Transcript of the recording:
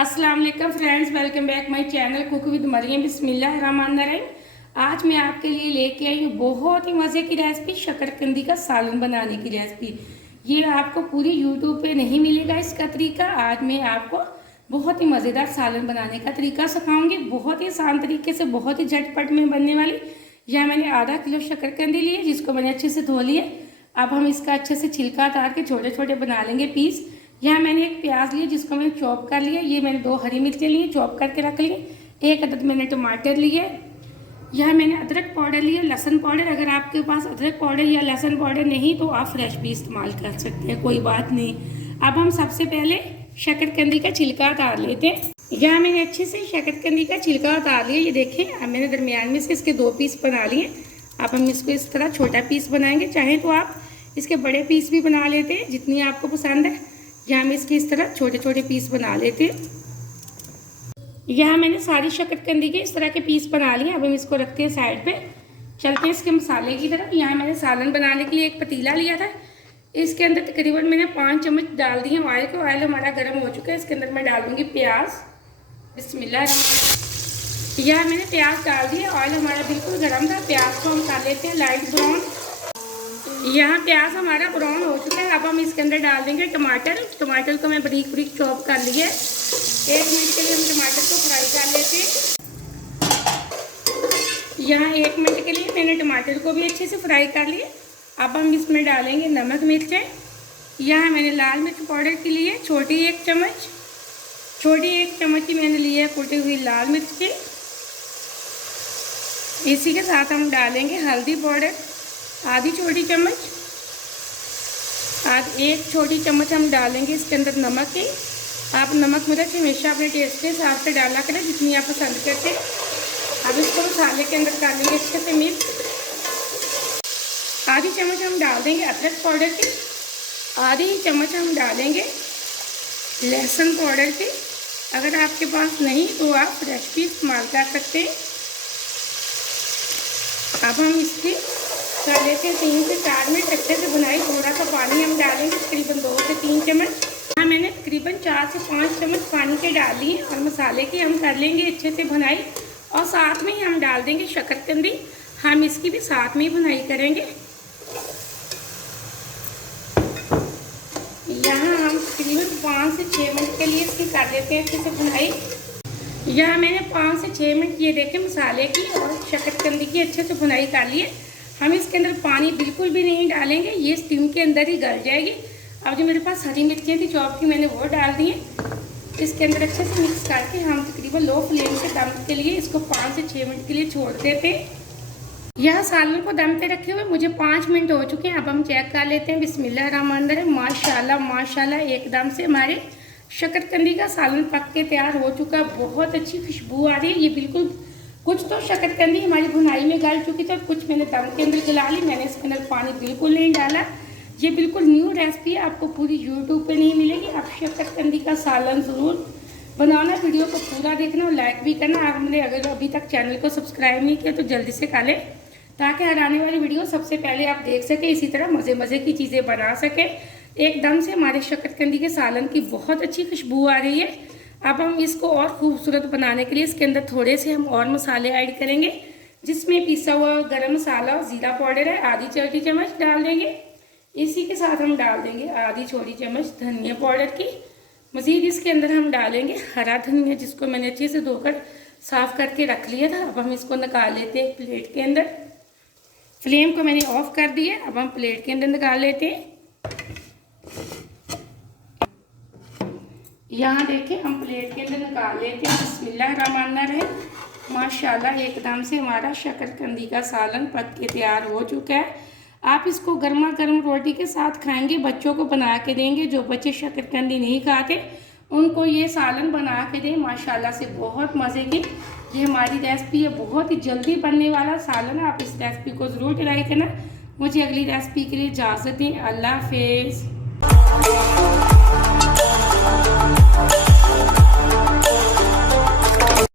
अस्सलाम वालेकुम friends, welcome back my channel cook with Maryam. बिस्मिल्लाहिर्रहमानिर्रहीम। आज मैं आपके लिए लेके आई हूँ बहुत ही मज़े की रेसिपी, शकरकंदी का सालन बनाने की रेसिपी। ये आपको पूरी यूट्यूब पे नहीं मिलेगा इसका तरीका। आज मैं आपको बहुत ही मज़ेदार सालन बनाने का तरीका सिखाऊंगी, बहुत ही आसान तरीके से, बहुत ही झटपट में बनने वाली। यह मैंने आधा किलो शकरकंदी ली है, जिसको मैंने अच्छे से धो लिया। अब हम इसका अच्छे से छिलका उतार के छोटे छोटे बना लेंगे पीस। यहाँ मैंने एक प्याज लिया, जिसको मैंने चॉप कर लिया। ये मैंने 2 हरी मिर्चें ली, चॉप करके रख ली। 1 अदद मैंने टमाटर लिए। यहाँ मैंने अदरक पाउडर लिया, लहसुन पाउडर। अगर आपके पास अदरक पाउडर या लहसुन पाउडर नहीं तो आप फ्रेश भी इस्तेमाल कर सकते हैं, कोई बात नहीं। अब हम सबसे पहले शकरकंदी का छिलका उतार लेते हैं। यहाँ मैंने अच्छे से शकरकंदी का छिलका उतार लिया। ये देखें, अब मैंने दरमियान में से इसके 2 पीस बना लिए। अब हम इसको इस तरह छोटा पीस बनाएंगे, चाहे तो आप इसके बड़े पीस भी बना लेते हैं, जितनी आपको पसंद है। यहाँ हम इसके इस तरह छोटे छोटे पीस बना लेते हैं। यहाँ मैंने सारी शकरकंदी के इस तरह के पीस बना लिए। अब हम इसको रखते हैं साइड पे। चलते हैं इसके मसाले की तरफ। यहाँ मैंने सालन बनाने के लिए एक पतीला लिया था। इसके अंदर तकरीबन मैंने 5 चम्मच डाल दिए ऑयल को। ऑयल हमारा गर्म हो चुका है। इसके अंदर मैं डाल दूँगी प्याज। बिस्मिल्लाह। यहाँ मैंने प्याज डाल दिया। ऑयल हमारा बिल्कुल गर्म था। प्याज को हम कर लेते हैं लाइट ब्राउन। यहाँ प्याज हमारा ब्राउन हो चुका है। अब हम इसके अंदर डाल देंगे टमाटर। टमाटर को मैं बारीक बारीक चॉप कर लिया है। 1 मिनट के लिए हम टमाटर को फ्राई कर लेते हैं। यहाँ 1 मिनट के लिए मैंने टमाटर को भी अच्छे से फ्राई कर लिया। अब हम इसमें डालेंगे नमक मिर्चें। यहाँ मैंने लाल मिर्च पाउडर के लिए छोटी 1 चम्मच ही मैंने ली है कुटी हुई लाल मिर्च की। इसी के साथ हम डालेंगे हल्दी पाउडर आधी छोटी चम्मच। 1 छोटी चम्मच हम डालेंगे इसके अंदर नमक की। आप नमक मिर्च हमेशा अपने टेस्ट के हिसाब से डाला करें, जितनी आप पसंद करते हैं। अब इसको मसाले के अंदर डाल लेंगे अच्छे से मिक्स। आधी चम्मच हम डाल देंगे अदरक पाउडर की। आधी चम्मच हम डालेंगे लहसुन पाउडर की। अगर आपके पास नहीं तो आप फ्रेश भी इस्तेमाल कर सकते हैं। अब हम इसकी कर लेते हैं 3 से 4 मिनट अच्छे से बुनाई। थोड़ा सा पानी हम डालेंगे, तकरीबन 2 से 3 चम्मच। हाँ, मैंने तकरीबन 4 से 5 चम्मच पानी के डाल लिए। और मसाले की हम कर लेंगे अच्छे से बुनाई। और साथ में ही हम डाल देंगे शकरकंदी। हम इसकी भी साथ में ही बुनाई करेंगे। यहाँ हम तकरीबन 5 से 6 मिनट के लिए इसकी कर लेते हैं अच्छे से बुनाई। यहाँ मैंने 5 से 6 मिनट ये देखें मसाले की और शकरकंदी की अच्छे से बुनाई कर ली है। हम इसके अंदर पानी बिल्कुल भी नहीं डालेंगे, ये स्टीम के अंदर ही गल जाएगी। अब जो मेरे पास हरी मिर्चें थी चॉप की, मैंने वो डाल दी हैं। इसके अंदर अच्छे से मिक्स करके हम तकरीबन लो फ्लेम से दम के लिए इसको 5 से 6 मिनट के लिए छोड़ देते हैं। यह सालन को दम पे रखे हुए मुझे 5 मिनट हो चुके हैं। अब हम चेक कर लेते हैं। बिस्मिल्लाहिर्रहमानिर्रहीम। माशाल्लाह माशाल्लाह, एकदम से हमारे शकरकंदी का सालन पक के तैयार हो चुका है। बहुत अच्छी खुशबू आ रही है। ये बिल्कुल कुछ तो शकरकंदी हमारी भुनाई में गल चुकी थी और कुछ मैंने दम के अंदर गला ली। मैंने इसके अंदर पानी बिल्कुल नहीं डाला। ये बिल्कुल न्यू रेसिपी है, आपको पूरी यूट्यूब पे नहीं मिलेगी। आप शकरकंदी का सालन ज़रूर बनाना। वीडियो को पूरा देखना और लाइक भी करना। आपने अगर अभी तक चैनल को सब्सक्राइब नहीं किया तो जल्दी से कर लें, ताकि हर आने वाली वीडियो सबसे पहले आप देख सकें। इसी तरह मज़े की चीज़ें बना सकें। एकदम से हमारे शकरकंदी के सालन की बहुत अच्छी खुशबू आ रही है। अब हम इसको और खूबसूरत बनाने के लिए इसके अंदर थोड़े से हम और मसाले ऐड करेंगे, जिसमें पिसा हुआ गरम मसाला और ज़ीरा पाउडर है आधी छोटी चम्मच डाल देंगे। इसी के साथ हम डाल देंगे आधी छोटी चम्मच धनिया पाउडर की। मज़ीद इसके अंदर हम डालेंगे हरा धनिया, जिसको मैंने अच्छे से धोकर साफ़ करके रख लिया था। अब हम इसको निकाल लेते हैं प्लेट के अंदर। फ्लेम को मैंने ऑफ कर दिया। अब हम प्लेट के अंदर निकाल लेते हैं। यहाँ देखें, हम प्लेट के अंदर निकाल लेते हैं। बिस्मिल्लाहिर्रहमानिर्रहीम। माशाल्लाह, एकदम से हमारा शकरकंदी का सालन पक के तैयार हो चुका है। आप इसको गर्मा गर्म रोटी के साथ खाएंगे, बच्चों को बना के देंगे। जो बच्चे शकरकंदी नहीं खाते उनको ये सालन बना के दें, माशाल्लाह से बहुत मज़े की। ये हमारी रेसिपी है, बहुत ही जल्दी बनने वाला सालन है। आप इस रेसिपी को ज़रूर ट्राई करना। मुझे अगली रेसिपी के लिए इजाज़त दें। अल्लाह हाफिज़।